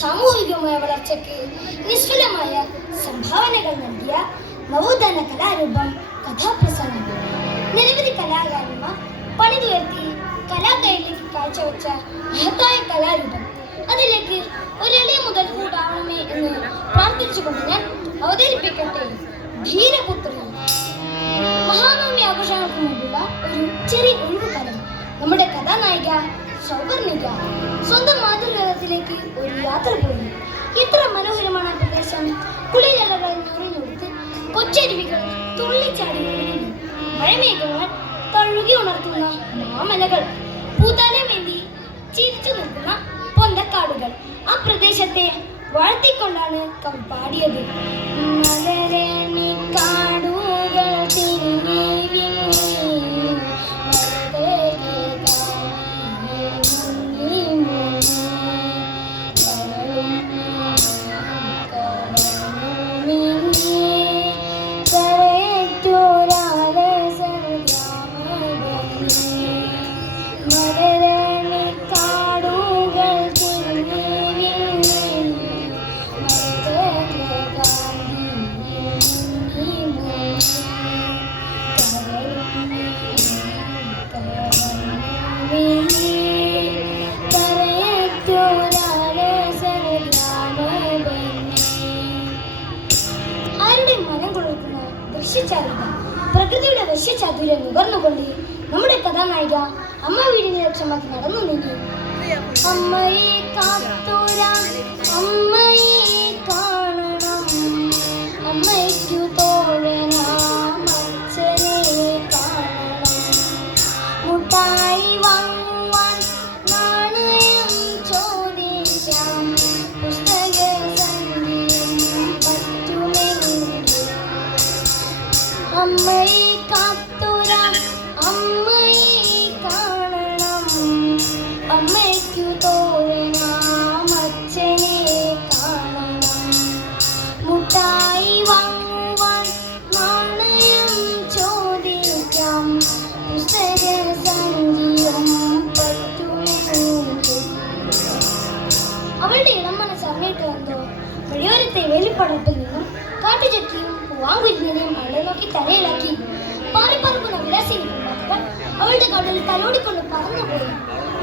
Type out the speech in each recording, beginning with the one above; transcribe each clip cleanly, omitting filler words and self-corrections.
സാമൂഹികമായ വളർച്ചയ്ക്ക് നിസ്തുലമായ സംഭാവനകൾ നൽകിയ നവോത്ഥാന കലാരൂപം കഥാപ്രസംഗം. നിരവധി കലാകാരന്മാർ പണിതുയർത്തി കലാകൈയിലേക്ക് കാഴ്ചവെച്ച മഹത്തായ കലാരൂപം. അതിലേക്ക് ഒരെളിയ മുതൽ കൂടാവണമേ എന്ന് പ്രാർത്ഥിച്ചുകൊണ്ട് ഞാൻ അവതരിപ്പിക്കട്ടെ ധീരപുത്രി. മഹാനവമി ആഘോഷങ്ങൾക്ക് മുമ്പുള്ള ഒരു ചെറിയ ഒഴിവുകാലം. നമ്മുടെ കഥാനായിക സൗവർണിക സ്വന്തം മാതൃലോകത്തിലേക്ക് ഒരു യാത്ര പോയി. എത്ര മനോഹരമാണ് ആ പ്രദേശം. കുളിരലകൾ നിറഞ്ഞെടുത്ത് കൊച്ചരുവികൾ തുള്ളിച്ചാടി വീഴുന്നു. മഴമേഘങ്ങൾ തഴുകി ഉണർത്തുന്ന മാമലകൾ, പൂതലമേന്തി ചിരിച്ചു നിൽക്കുന്ന പൊന്തക്കാടുകൾ. ആ പ്രദേശത്തെ വാഴ്ത്തിക്കൊണ്ടാണ് കവി പാടിയത്. കാടുകൾ തിങ്ങി പ്രകൃതിയുടെ വശ്യചാതുര്യം നുകർന്നുകൊണ്ട് നമ്മുടെ കഥാനായിക അമ്മ വീടിനെ ലക്ഷ്യമാക്കി നടന്നു നീങ്ങി. അമ്മയെ കാത്തോരാൻ അമ്മയെ കാണണം, അമ്മയ്ക്കു തോഴനാം അച്ഛനെ കാണണം, മുട്ടായി വാങ്ങുവാൻ നാണയം ചോദിക്കാം, പുസ്തക സന്ധിയും പറ്റുമെങ്കിൽ അമ്മയെ കാത്തോരാൻ അമ്മയെ കാണണം, അമ്മയ്ക്കു തോഴനാം അച്ഛനെ കാണണം, മുട്ടായി വാങ്ങുവാൻ നാണയം ചോദിക്കാം, പുസ്തക സഞ്ചിയും പറ്റുമെങ്കിൽ. അവളുടെ ഇളം മനസ്സ് അമ്മയിട്ട് വന്നോ വഴിയോരത്തെ വേലിപ്പടർപ്പിൽ നിന്നും കാട്ടുചട്ടിയും പൂവാങ്കുരുന്നിനെയും അവളെ നോക്കി തലയിലാക്കി. പാറിപ്പറക്കുന്ന വിലാസിനികൾ അവളുടെ കടലിൽ തലോടിക്കൊണ്ട് പറന്നുപോയി.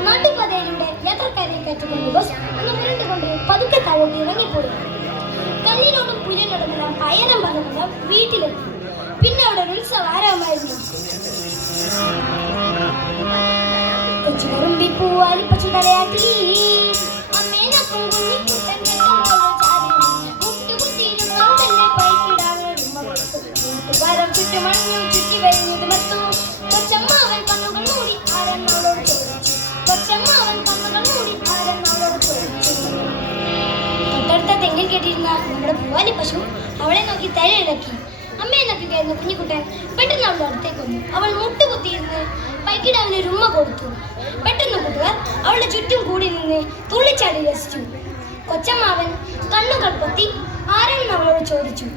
നാട്ടുപാതയിലൂടെ യാത്രക്കാരെ കയറ്റിക്കൊണ്ട് ബസ് ഒന്ന് മുരണ്ടുകൊണ്ട് പതുക്കെ താഴോട്ട് ഇറങ്ങിപ്പോയി. കല്ലിനോടും പുലിനോടുമെല്ലാം പയനം പറഞ്ഞുകൊണ്ട് വീട്ടിലെത്തി. പിന്നെ അവിടെ ഒരു ഉത്സവാരമായിരുന്നു. കൊച്ചുകുറുമ്പി പൂവാലിപ്പച്ചു തലയാട്ടി അമ്മേനക്കും കുഞ്ഞിക്കുട്ടൻ ചുറ്റുമണിഞ്ഞു ചുറ്റി വരുന്നത് മത്തു. കൊച്ചമ്മാവൻ കണ്ണുകൾ മൂടി ആരെന്നോട് ചോദിച്ചു, കൊച്ചമ്മാവൻ കണ്ണുകൾ മൂടി ആരെന്നോട് ചോദിച്ചു. തൊട്ടടുത്ത തെങ്ങിൽ കേട്ടിരുന്ന നമ്മുടെ പൂവാലി പശു അവളെ നോക്കി തലയിളക്കി. അമ്മയെ നോക്കി കയറുന്ന കുഞ്ഞിക്കുട്ടൻ പെട്ടെന്ന് അവളുടെ അടുത്തേക്ക് വന്നു. അവൾ മുട്ടുകുത്തിയിരുന്ന് പൈക്കിടാവിന് ഒരു ഉമ്മ കൊടുത്തു. പെട്ടെന്ന് കൂട്ടുകാർ അവളുടെ ചുറ്റും കൂടി നിന്ന് തുള്ളിച്ചാടി രസിച്ചു. കൊച്ചമ്മാവൻ കണ്ണുകൾ പൊത്തി ആരെന്ന് അവളോട് ചോദിച്ചു.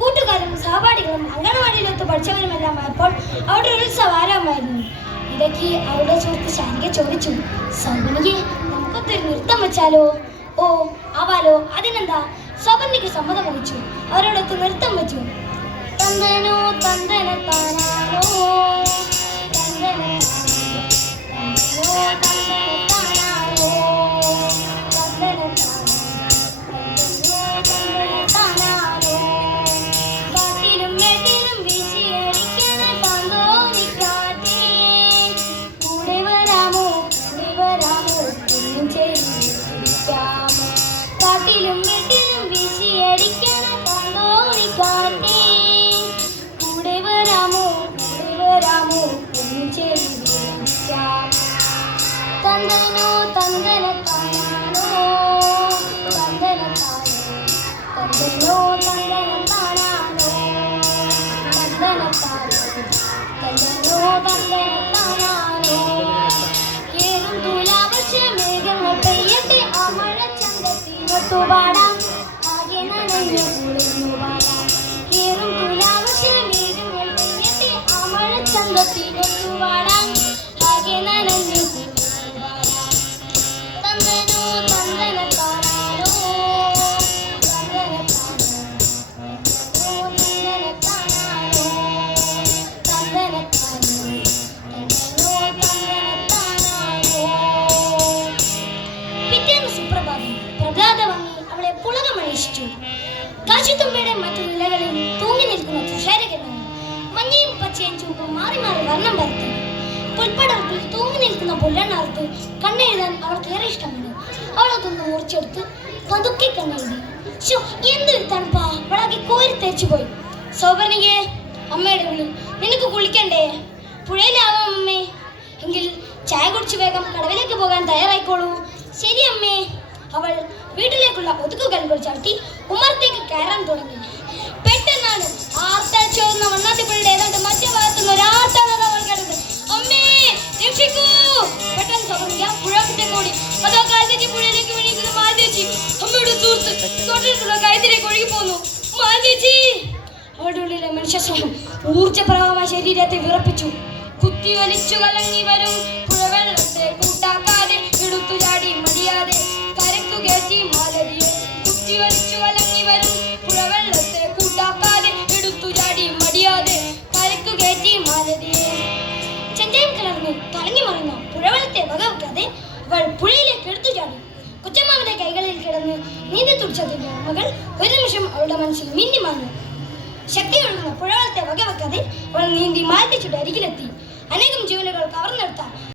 കൂട്ടുകാരും സഹപാഠികളും അംഗനവാടിയിലൊത്ത് പഠിച്ചവരുമെല്ലാം ആയപ്പോൾ അവിടെ ഒരു ഉത്സവാരമായിരുന്നു. ഇടയ്ക്ക് അവളുടെ സുഹൃത്ത് ശാരിക ചോദിച്ചു, സൗവർണികെ നമുക്കൊത്തൊരു നൃത്തം വെച്ചാലോ? ഓ ആവാലോ, അതിനെന്താ? സൗവർണിക്ക് സമ്മതം വഹിച്ചു. അവരോടൊത്ത് നൃത്തം വെച്ചു. തന്തനോ തന്തന താനാനോ തന്തന മണിത്തുമ്പയുടെ മറ്റു നിലകളിൽ തൂങ്ങി നിൽക്കുന്ന തുഷാരകിരണങ്ങൾ മഞ്ഞയും പച്ചയും ചുവപ്പും മാറി മാറി വർണ്ണം പരത്തി. പുൽപ്പടർപ്പിൽ തൂങ്ങി നിൽക്കുന്ന പുല്ലെണ്ണാർത്ത് കണ്ണെഴുതാൻ അവൾക്ക് ഏറെ ഇഷ്ടമാണ്. അവളതൊന്ന് മുറിച്ചെടുത്ത് പതുക്കെ കണ്ണെഴുതി. എന്തൊരു തണുപ്പാ! അവളാക്കി കോരി തേച്ചു പോയി. സൗപർണികയെ, അമ്മയുടെ വിളി. നിനക്ക് കുളിക്കണ്ടേ? പുഴയിലാവാം അമ്മേ. എങ്കിൽ ചായ കുടിച്ച് വേഗം കടവിലേക്ക് പോകാൻ തയ്യാറായിക്കോളൂ. ശരി അമ്മേ. അവൾ വീട്ടിലേക്കുള്ള ഒതുക്കുകൾ ചവിട്ടി ഉമ്മറത്തേക്ക് കയറാൻ തുടങ്ങി. പെട്ടെന്നാണ് ആർത്തടിച്ചോന്ന വണ്ണാത്തിപ്പുഴയുടെ ഏതാണ്ട് മറ്റേ ഭാഗത്തുനിന്ന് ഒരാർത്താനത് അവൾ കേട്ടത്. അമ്മേ, രക്ഷിക്കൂ! പെട്ടെന്ന് സൗപർണിക പുഴക്കിട്ടേ കൂടി. അതോ കാൽതെറ്റി പുഴയിലേക്ക് വീണിരിക്കുന്ന മാലതേച്ചി. അമ്മയുടെ സുഹൃത്ത് തൊട്ടടുത്തുള്ള കൈത്തിലേക്ക് ഒഴുകി പോന്നു. മാലതേച്ചി! അവളുടെ ഉള്ളിലെ മനുഷ്യസ്നേഹം ഊർജ്ജപ്രവാഹമായ ശരീരത്തെ വിറപ്പിച്ചു. കുത്തിയൊലിച്ചു കലങ്ങി വരും പുഴവെള്ളത്തെ കൂട്ടാക്കാതെ എടുത്തു ചാടി മടിയാതെ കരക്കു കയറ്റി മാലതിയെ. കുത്തിയൊലിച്ചു കലങ്ങി വരും പുഴവെള്ളത്തെ കൂട്ടാക്കാതെ എടുത്തു ചാടി മടിയാതെ കരക്കു കയറ്റി മാലതിയെ. ചെഞ്ചയം കലർന്നു കലങ്ങി മറിഞ്ഞ പുഴവെള്ളത്തെ വകവെക്കാതെ അവൾ പുഴയിലേക്ക് എടുത്തു ചാടി. കൊച്ചമ്മാവന്റെ കൈകളിൽ കിടന്ന് നീന്തി തുടിച്ചതിന്റെ മകൾ ഒരു നിമിഷം അവളുടെ മനസ്സിൽ മിന്നി മാഞ്ഞു. ശക്തി ഒഴുകുന്ന പുഴവെള്ളത്തെ വകവെക്കാതെ അവൾ നീന്തി മാലതിയുടെ അരികിലെത്തി. അനേകം ജീവനുകൾ കവർന്നെടുത്ത